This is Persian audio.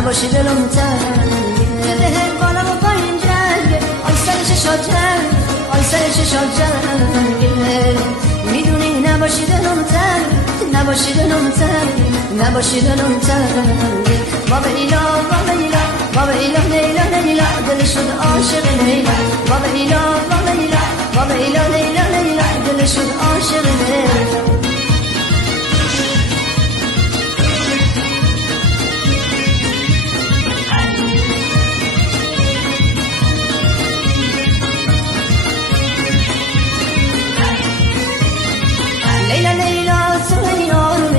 نباشی دلم تنگه ده بالا و پایین جنگه آی سر چشات جنگه آی سر چشات جنگه میدونی نباشی دلم تنگه نباشی دلم تنگه نباشی دلم تنگه بابا ایلا بابا ایلا بابا ایلا لیلا لیلا دل شد عاشق لیلا بابا ایلا بابا ایلا بابا ایلا لیلا لیلا دل شد عاشق لیلا